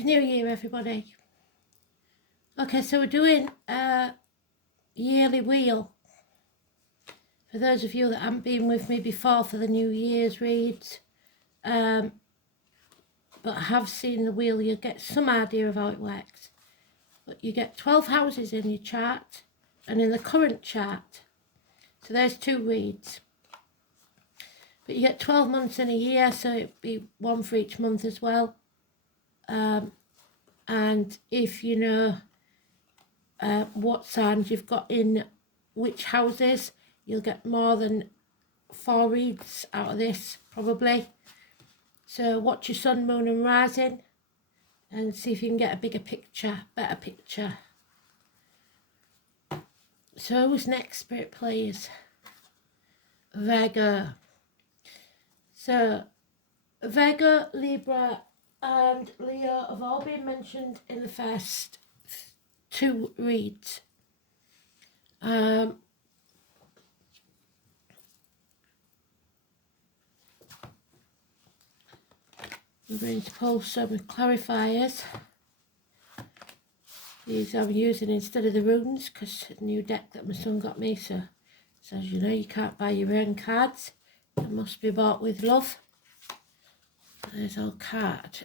Happy New Year, everybody. Okay, so we're doing a yearly wheel. For those of you that haven't been with me before for the New Year's reads, but have seen the wheel, you get some idea of how it works. But you get 12 houses in your chart and in the current chart. So there's 2 reads. But you get 12 months in a year, so it'd be one for each month as well. And if you know what signs you've got in which houses, you'll get more than 4 reads out of this probably. So watch your sun, moon and rising and see if you can get a bigger picture, better picture. So who's next, Spirit please? Virgo. So Virgo, Libra and Leo have all been mentioned in the first 2 reads. I'm going to pull some clarifiers. These I'm using instead of the runes because the new deck that my son got me. So as you know, you can't buy your own cards. They must be bought with love. There's our card.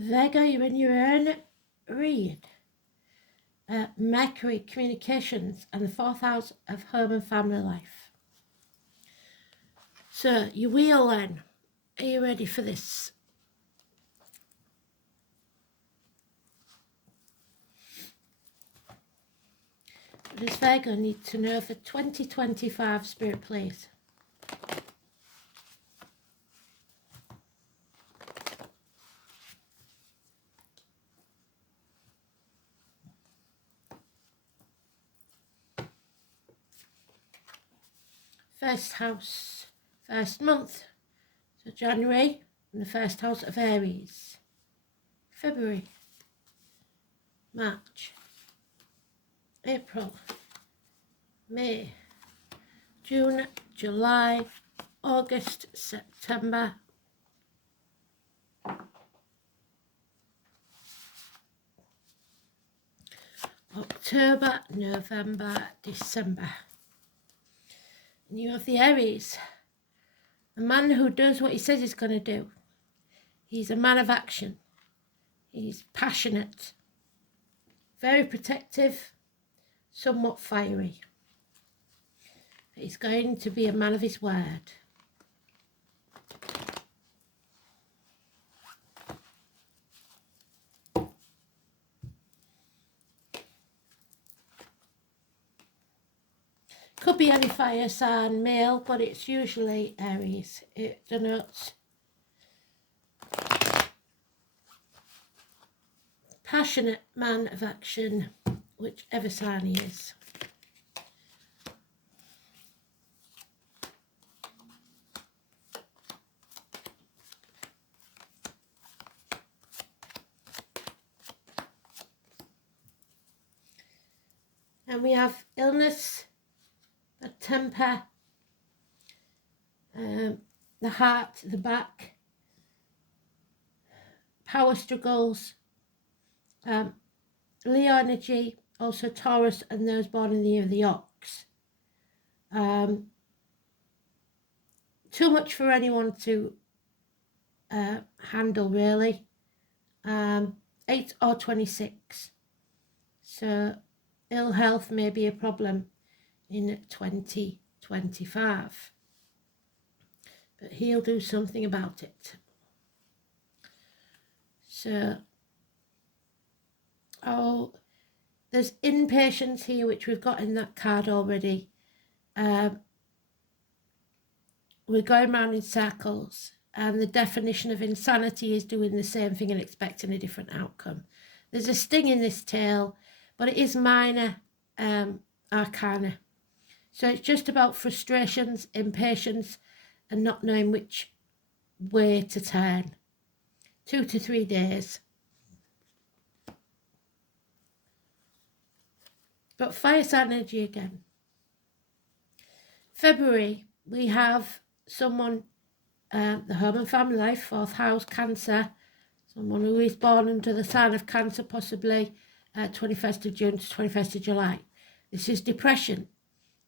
Virgo, you're in your own read. Mercury, communications, and the 4th house of home and family life. So, your wheel then. Are you ready for this? What does Virgo need to know for 2025, Spirit please? First house, first month. So January, and the 1st house of Aries. February, March, April, May, June, July, August, September, October, November, December. And you have the Aries, a man who does what he says he's going to do. He's a man of action. He's passionate, very protective, somewhat fiery. But he's going to be a man of his word. Could be any fire sign, male, but it's usually Aries. It denotes passionate man of action, whichever sign he is. And we have illness, the temper, the heart, the back, power struggles, Leo energy, also Taurus and those born in the year of the ox. Too much for anyone to handle, really. 8 or 26. So ill health may be a problem in 2025. But he'll do something about it. So, there's impatience here, which we've got in that card already. We're going round in circles, and the definition of insanity is doing the same thing and expecting a different outcome. There's a sting in this tale, but it is minor arcana. So it's just about frustrations, impatience, and not knowing which way to turn. 2 to 3 days. But fire sign energy again. February, we have someone, the home and family life, 4th house, Cancer, someone who is born under the sign of Cancer, possibly 21st of June to 21st of July. This is depression.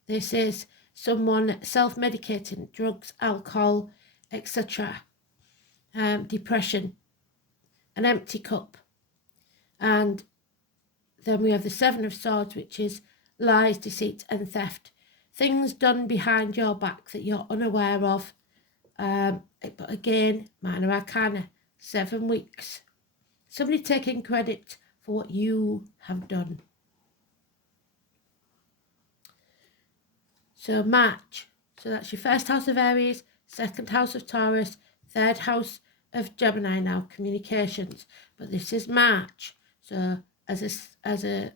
This is someone self-medicating, drugs, alcohol, etc. Depression, an empty cup. And then we have the 7 of Swords, which is lies, deceit and theft. Things done behind your back that you're unaware of. But again, minor arcana, 7 weeks. Somebody taking credit for what you have done. So March. So that's your 1st house of Aries, 2nd house of Taurus, 3rd house of Gemini now, communications. But this is March. So as a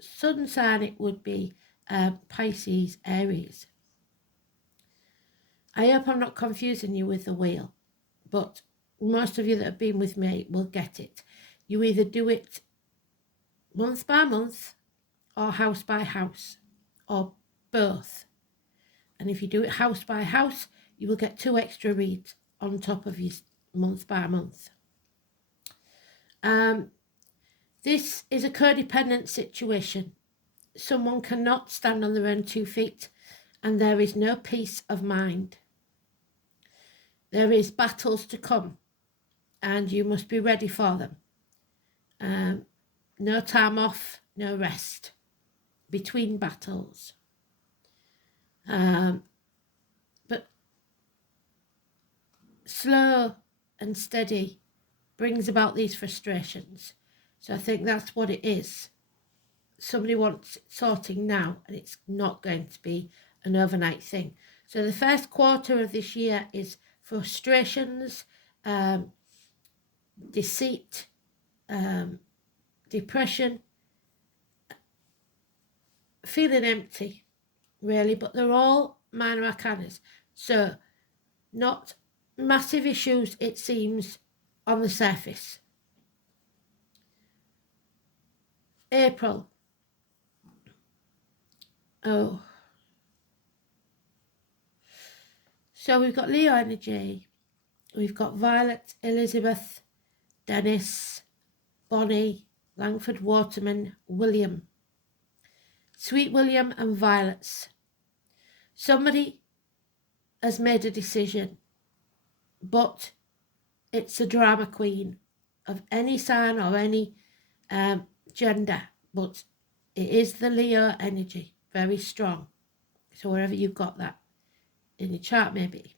sun sign, it would be Pisces, Aries. I hope I'm not confusing you with the wheel, but most of you that have been with me will get it. You either do it month by month or house by house or both. And if you do it house by house, you will get 2 extra reads on top of your month by month. This is a codependent situation. Someone cannot stand on their own 2 feet, and there is no peace of mind. There is battles to come, and you must be ready for them. No time off, no rest between battles. But slow and steady brings about these frustrations. So I think that's what it is. Somebody wants it sorting now, and it's not going to be an overnight thing. So the 1st quarter of this year is frustrations, deceit, depression, feeling empty, really, but they're all minor arcanas. So not massive issues, it seems, on the surface. April. Oh. So we've got Leo energy. We've got Violet, Elizabeth, Dennis, Bonnie, Langford Waterman, William. Sweet William and Violets. Somebody has made a decision, but it's a drama queen of any sign or any gender, but it is the Leo energy, very strong. So wherever you've got that in your chart, maybe.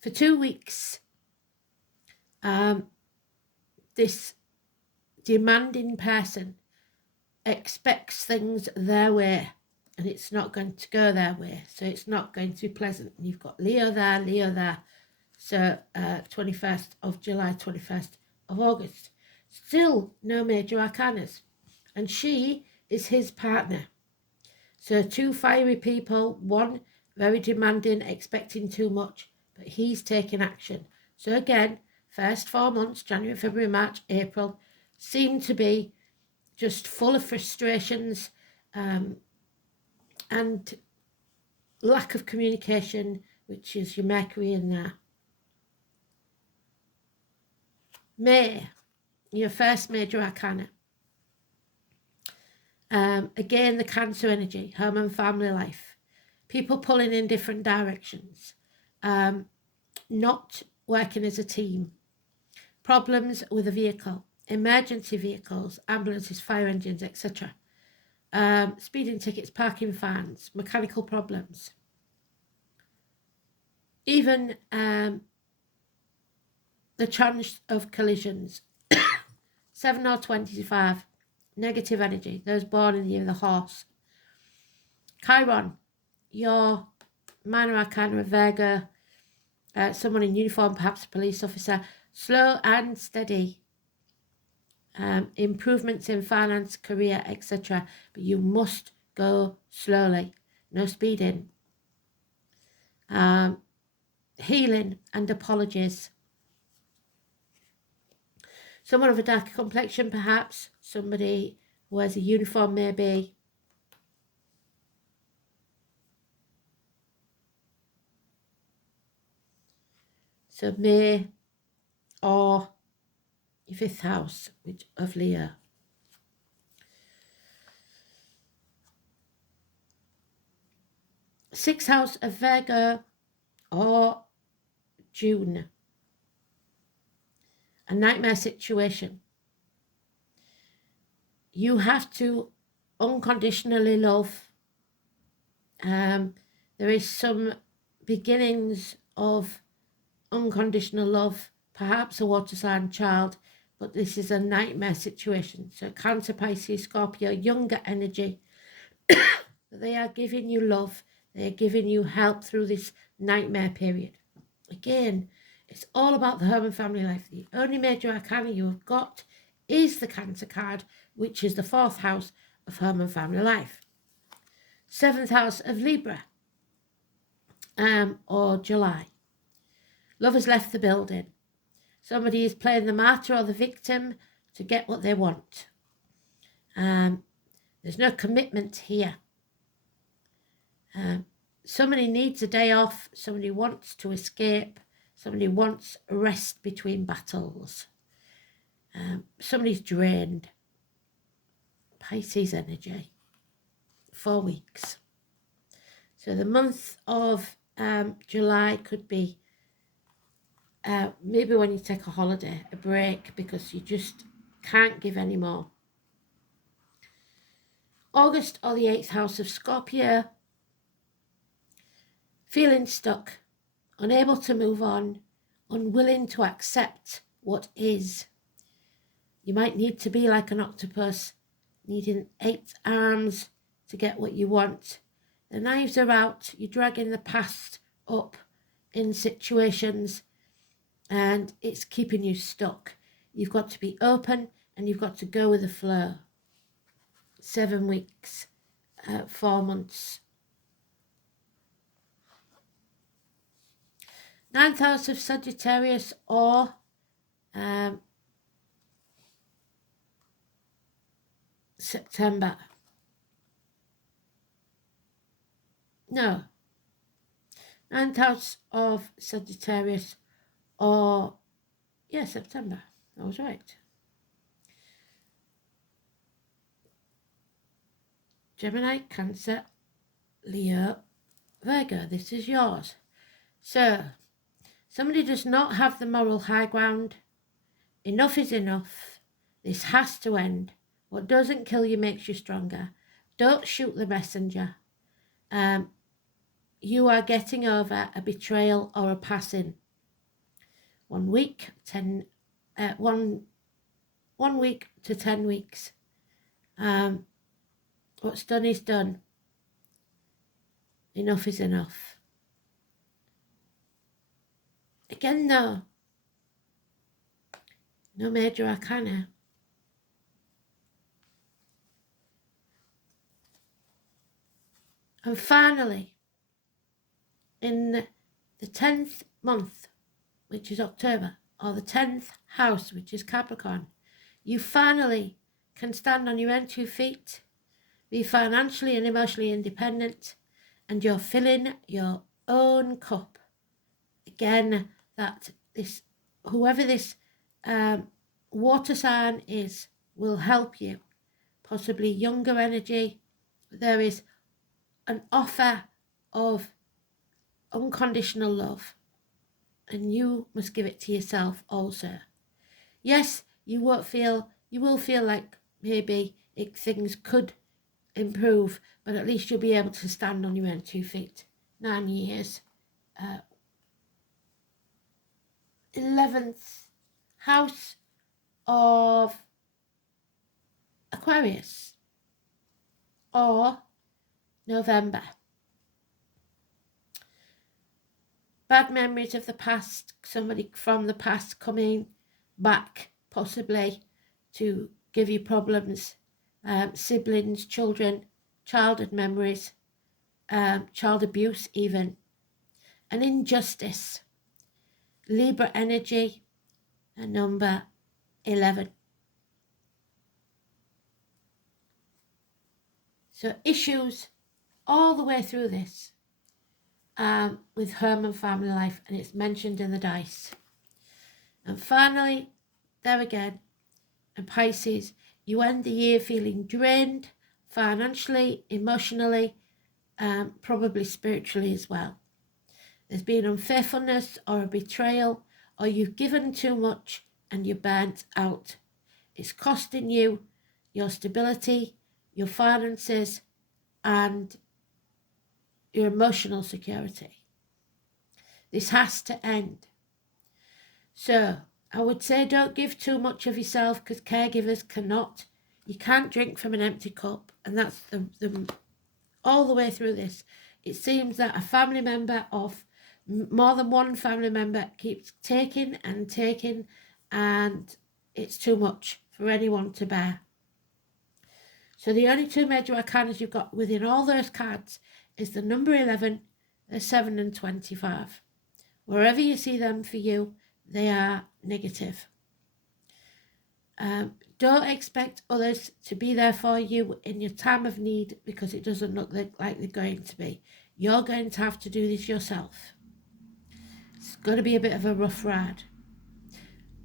For 2 weeks, this demanding person expects things their way, and it's not going to go their way, so it's not going to be pleasant. And you've got Leo there. So 21st of July, 21st of August. Still no major arcanas. And she is his partner. So 2 fiery people, 1 very demanding, expecting too much, but he's taking action. So again, first 4 months, January, February, March, April, seem to be just full of frustrations and lack of communication, which is your Mercury in there. May, your first major arcana. Again, the Cancer energy, home and family life. people pulling in different directions, not working as a team, problems with a vehicle, emergency vehicles, ambulances, fire engines, etc. Speeding tickets, parking fines, mechanical problems, even the chance of collisions. 7 or 25, negative energy, those born in the year of the horse. Chiron, your minor arcana of Virgo, someone in uniform, perhaps a police officer, slow and steady. Improvements in finance, career, etc. But you must go slowly, no speeding. Healing and apologies. Someone of a darker complexion, perhaps. Somebody who wears a uniform, maybe. So May or your 5th house of Leo. Sixth house of Virgo or June. A nightmare situation. You have to unconditionally love. There is some beginnings of unconditional love, perhaps a water sign child, but this is a nightmare situation. So Cancer, Pisces, Scorpio, younger energy. They are giving you love. They are giving you help through this nightmare period. Again, it's all about the home and family life. The only major arcana you have got is the Cancer card, which is the 4th house of home and family life. 7th house of Libra, or July. Love has left the building. Somebody is playing the martyr or the victim to get what they want. There's no commitment here. Somebody needs a day off. Somebody wants to escape. Somebody wants rest between battles. Somebody's drained. Pisces energy. 4 weeks. So the month of July could be maybe when you take a holiday, a break, because you just can't give any more. August or the 8th house of Scorpio. Feeling stuck, unable to move on, unwilling to accept what is. You might need to be like an octopus, needing 8 arms to get what you want. The knives are out, you're dragging the past up in situations and it's keeping you stuck. You've got to be open and you've got to go with the flow. 7 weeks, 4 months. 9th house of Sagittarius or September. No. 9th house of Sagittarius or, yeah, September. I was right. Gemini, Cancer, Leo, Virgo. This is yours. So, somebody does not have the moral high ground. Enough is enough. This has to end. What doesn't kill you makes you stronger. Don't shoot the messenger. You are getting over a betrayal or a passing. 1 week, 1 week to 10 weeks. What's done is done. Enough is enough. Again, though, no major arcana. And finally, in the 10th month, which is October, or the 10th house, which is Capricorn, you finally can stand on your own 2 feet, be financially and emotionally independent, and you're filling your own cup. Again, that this, whoever this water sign is, will help you. Possibly younger energy. There is an offer of unconditional love, and you must give it to yourself also. Yes, you will feel like maybe things could improve, but at least you'll be able to stand on your own 2 feet. 9 years. 11th house of Aquarius, or November. Bad memories of the past, somebody from the past coming back possibly to give you problems, siblings, children, childhood memories, child abuse even, an injustice. Libra energy, and number 11. So issues all the way through this with home and family life, and it's mentioned in the dice. And finally, there again, and Pisces, you end the year feeling drained financially, emotionally, probably spiritually as well. There's been unfaithfulness or a betrayal, or you've given too much and you're burnt out. It's costing you your stability, your finances, and your emotional security. This has to end. So I would say don't give too much of yourself, because caregivers cannot. You can't drink from an empty cup, and that's the all the way through this. It seems that a family member of more than one family member keeps taking and taking, and it's too much for anyone to bear. So the only 2 major arcanas you've got within all those cards is the number 11, the 7 and 25. Wherever you see them for you, they are negative. Don't expect others to be there for you in your time of need, because it doesn't look like they're going to be. You're going to have to do this yourself. It's going to be a bit of a rough ride.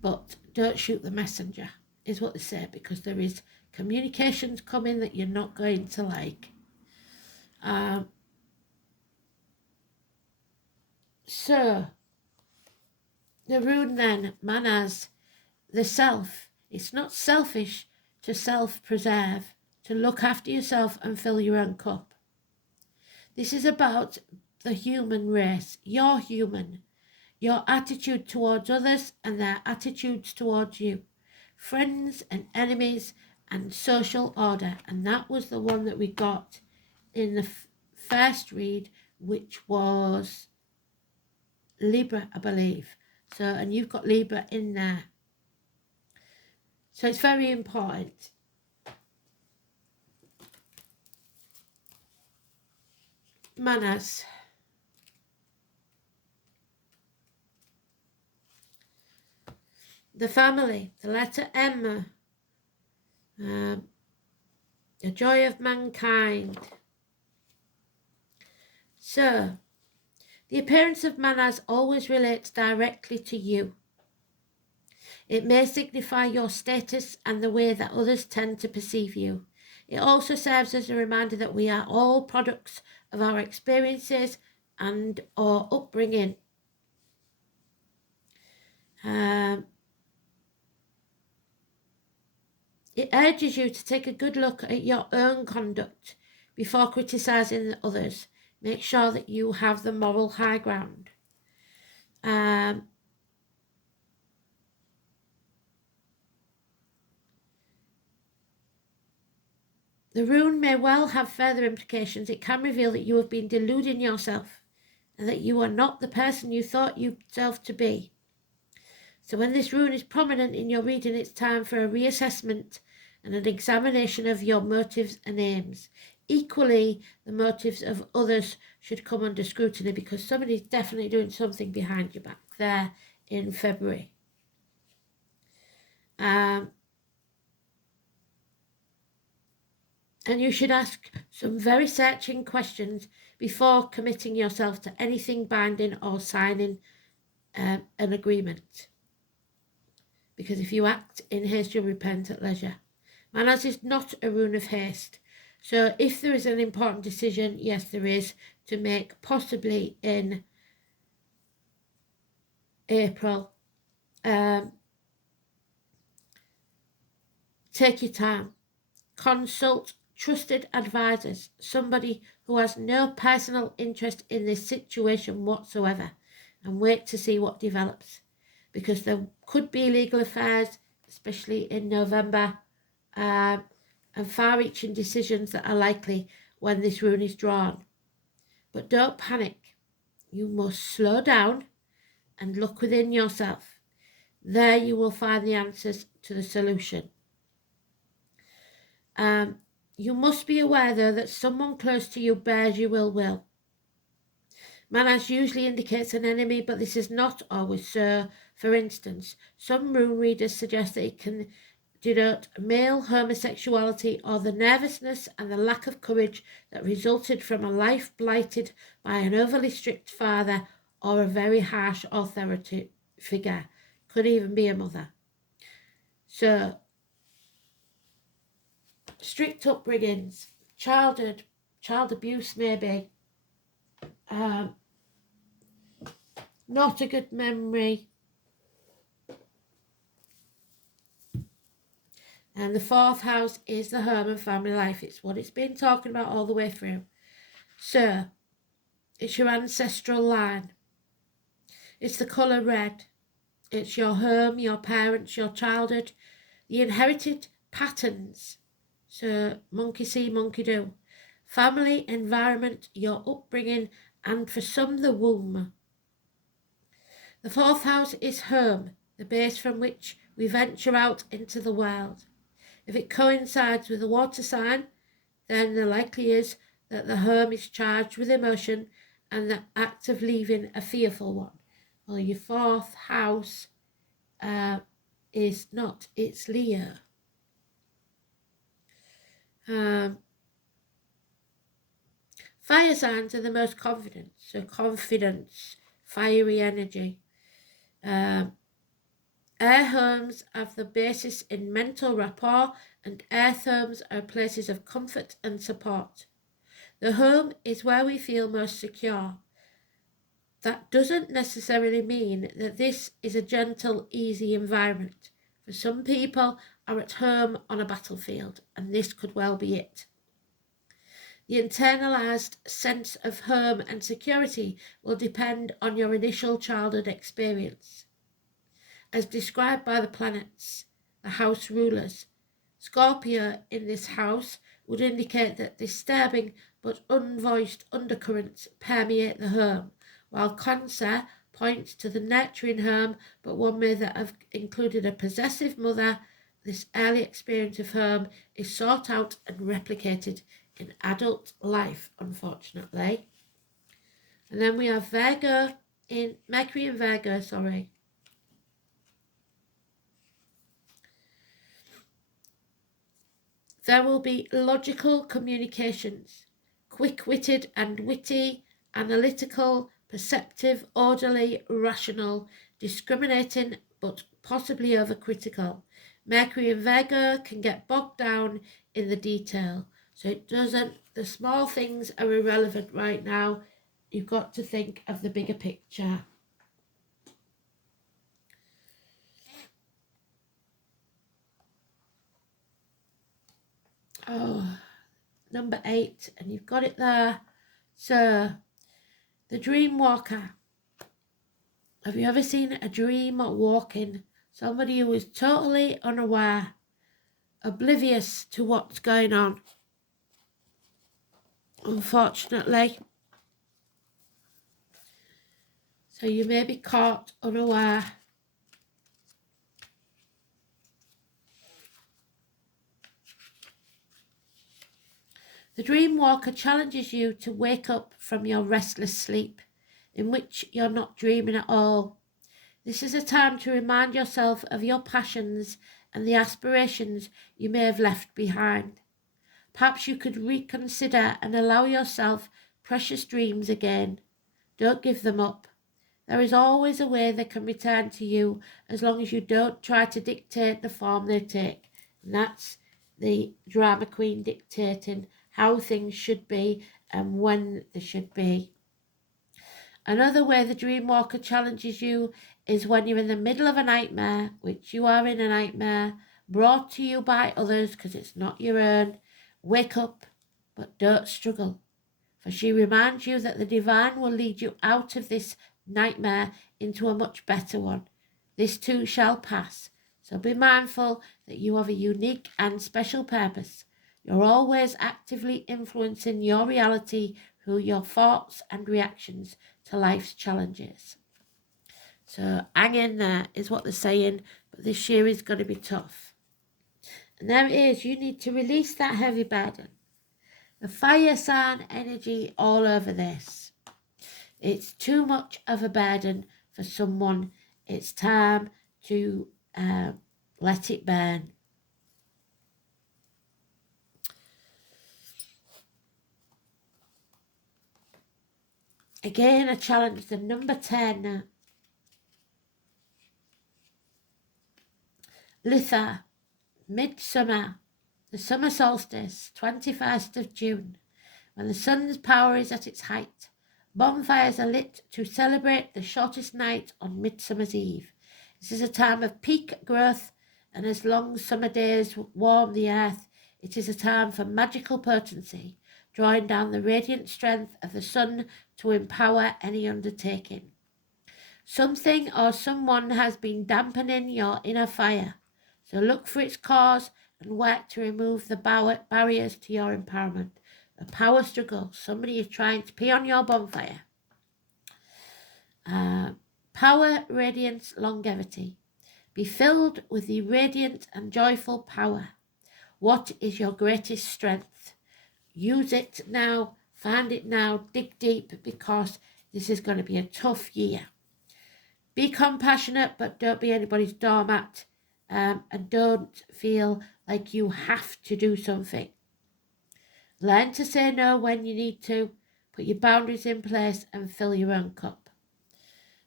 But don't shoot the messenger, is what they say, because there is communications coming that you're not going to like. So, the rune then, manas, the self. It's not selfish to self-preserve, to look after yourself and fill your own cup. This is about the human race. You're human. Your attitude towards others and their attitudes towards you. Friends and enemies and social order. And that was the one that we got in the first read, which was Libra, I believe. So, and you've got Libra in there. So it's very important. Manas. The family, the letter M. The joy of mankind. So, the appearance of manas always relates directly to you. It may signify your status and the way that others tend to perceive you. It also serves as a reminder that we are all products of our experiences and our upbringing. It urges you to take a good look at your own conduct before criticising others. Make sure that you have the moral high ground. The rune may well have further implications. It can reveal that you have been deluding yourself and that you are not the person you thought yourself to be. So when this rune is prominent in your reading, it's time for a reassessment and an examination of your motives and aims. Equally, the motives of others should come under scrutiny, because somebody's definitely doing something behind your back there in February. And you should ask some very searching questions before committing yourself to anything binding or signing an agreement. Because if you act in haste, you'll repent at leisure. Manas is not a rune of haste. So if there is an important decision, yes, there is, to make, possibly in April. Take your time. Consult trusted advisors, somebody who has no personal interest in this situation whatsoever, and wait to see what develops, because there could be legal affairs, especially in November, and far-reaching decisions that are likely when this rune is drawn. But don't panic. You must slow down and look within yourself. There you will find the answers to the solution. You must be aware, though, that someone close to you bears your ill will. Manas usually indicates an enemy, but this is not always so. For instance, some rune readers suggest that it can denote male homosexuality or the nervousness and the lack of courage that resulted from a life blighted by an overly strict father or a very harsh authority figure. Could even be a mother. So, strict upbringings, child abuse maybe, not a good memory, and the fourth house is the home and family life. It's what it's been talking about all the way through. So, it's your ancestral line. It's the colour red. It's your home, your parents, your childhood, the inherited patterns. So, monkey see, monkey do. Family, environment, your upbringing, and for some, the womb. The fourth house is home, the base from which we venture out into the world. If it coincides with a water sign, then the likely is that the home is charged with emotion and the act of leaving a fearful one. Well, your fourth house is not, it's Leo. Fire signs are the most confident, so confidence, fiery energy. Air homes have the basis in mental rapport, and earth homes are places of comfort and support. The home is where we feel most secure. That doesn't necessarily mean that this is a gentle, easy environment. For some people are at home on a battlefield, and this could well be it. The internalised sense of home and security will depend on your initial childhood experience. As described by the planets, the house rulers, Scorpio in this house would indicate that disturbing but unvoiced undercurrents permeate the home, while Cancer points to the nurturing home, but one may that have included a possessive mother. This early experience of home is sought out and replicated in adult life, unfortunately. And then we have Mercury in Virgo, There will be logical communications, quick-witted and witty, analytical, perceptive, orderly, rational, discriminating, but possibly overcritical. Mercury in Virgo can get bogged down in the detail. So the small things are irrelevant right now. You've got to think of the bigger picture. Oh, number 8, and you've got it there. So, the dream walker. Have you ever seen a dream walking? Somebody who is totally unaware, oblivious to what's going on. Unfortunately. So you may be caught unaware. The dream walker challenges you to wake up from your restless sleep, in which you're not dreaming at all. This is a time to remind yourself of your passions and the aspirations you may have left behind. Perhaps you could reconsider and allow yourself precious dreams again. Don't give them up. There is always a way they can return to you, as long as you don't try to dictate the form they take. And that's the drama queen dictating how things should be and when they should be. Another way the dream walker challenges you is when you're in the middle of a nightmare, which you are in a nightmare, brought to you by others because it's not your own. Wake up, but don't struggle. For she reminds you that the divine will lead you out of this nightmare into a much better one. This too shall pass. So be mindful that you have a unique and special purpose. You're always actively influencing your reality through your thoughts and reactions to life's challenges. So hang in there is what they're saying, but this year is going to be tough. And there it is, you need to release that heavy burden. The fire sign energy all over this. It's too much of a burden for someone. It's time to let it burn. Again, a challenge, the number 10. Litha, midsummer, the summer solstice, 21st of June, when the sun's power is at its height. Bonfires are lit to celebrate the shortest night on Midsummer's Eve. This is a time of peak growth, and as long summer days warm the earth, it is a time for magical potency, drawing down the radiant strength of the sun to empower any undertaking. Something or someone has been dampening your inner fire, so look for its cause and work to remove the barriers to your empowerment. A power struggle. Somebody is trying to pee on your bonfire. Power, radiance, longevity. Be filled with the radiant and joyful power. What is your greatest strength? Use it now. Find it now. Dig deep, because this is going to be a tough year. Be compassionate, but don't be anybody's doormat. And don't feel like you have to do something. Learn to say no when you need to. Put your boundaries in place and fill your own cup.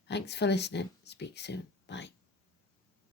Thanks for listening. Speak soon.